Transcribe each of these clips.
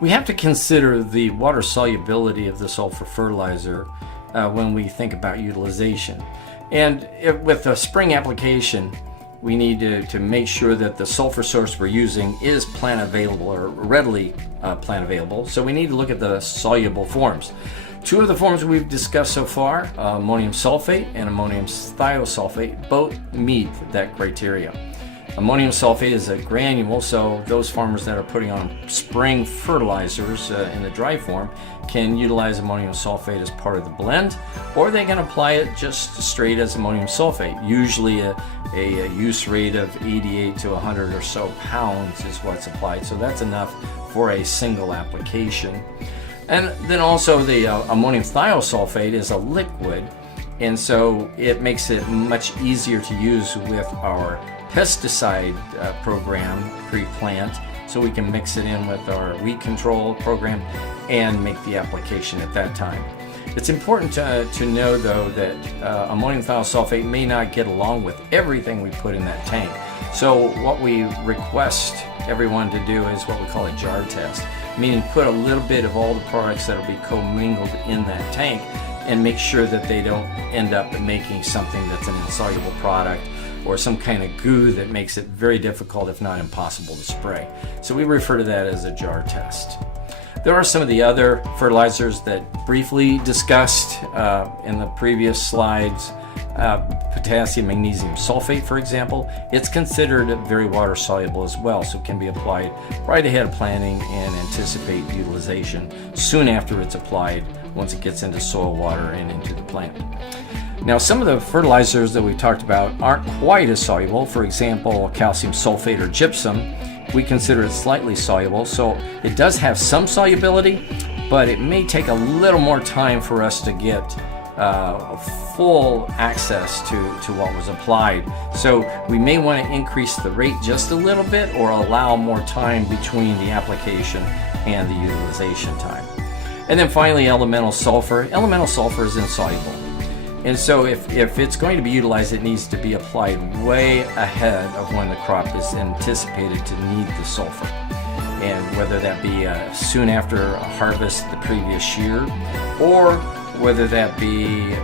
We have to consider the water solubility of the sulfur fertilizer when we think about utilization. And with a spring application, we need to make sure that the sulfur source we're using is plant available or readily plant available. So we need to look at the soluble forms. Two of the forms we've discussed so far, ammonium sulfate and ammonium thiosulfate, both meet that criteria. Ammonium sulfate is a granule, so those farmers that are putting on spring fertilizers in the dry form can utilize ammonium sulfate as part of the blend, or they can apply it just straight as ammonium sulfate. Usually a use rate of 88 to 100 or so pounds is what's applied, so that's enough for a single application. And then also the ammonium thiosulfate is a liquid, and so it makes it much easier to use with our pesticide program pre-plant, so we can mix it in with our weed control program and make the application at that time. It's important to know though that ammonium thiosulfate may not get along with everything we put in that tank. So what we request everyone to do is what we call a jar test, meaning put a little bit of all the products that will be commingled in that tank and make sure that they don't end up making something that's an insoluble product or some kind of goo that makes it very difficult, if not impossible, to spray. So we refer to that as a jar test. There are some of the other fertilizers that briefly discussed in the previous slides. Potassium magnesium sulfate, for example, it's considered very water soluble as well, so it can be applied right ahead of planting and anticipate utilization soon after it's applied once it gets into soil, water, and into the plant. Now, some of the fertilizers that we've talked about aren't quite as soluble. For example, calcium sulfate or gypsum, we consider it slightly soluble, so it does have some solubility, but it may take a little more time for us to get full access to what was applied. So we may want to increase the rate just a little bit or allow more time between the application and the utilization time. And then finally, elemental sulfur. Elemental sulfur is insoluble. And so if it's going to be utilized, it needs to be applied way ahead of when the crop is anticipated to need the sulfur. And whether that be soon after harvest the previous year, or whether that be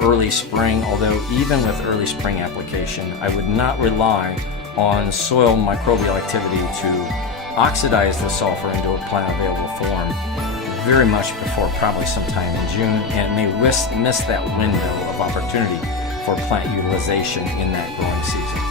early spring, although even with early spring application, I would not rely on soil microbial activity to oxidize the sulfur into a plant available form very much before probably sometime in June, and it may miss that window of opportunity for plant utilization in that growing season.